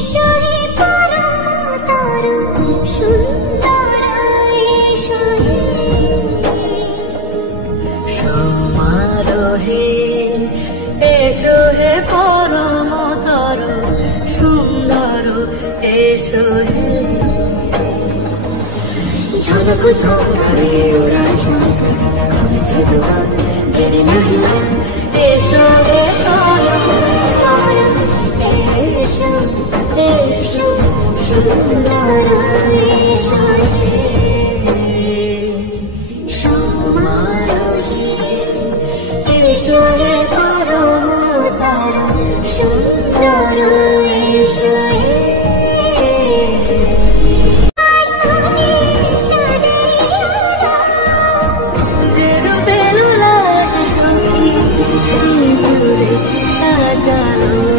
এসো হে পরম তরুণ সুন্দর এসো হে সমারোহে এসো হে পরম তরুণ সুন্দর এসো হে ঝলক ঝঙ্কারে ওড়ায় শঙ্কা কমেছে দোয়া দেরি নাহি এসো এসো এসো এসো সুন্দর এসো সমারোহে এসো হে পরম তরুণ সুন্দর এসো সাজালো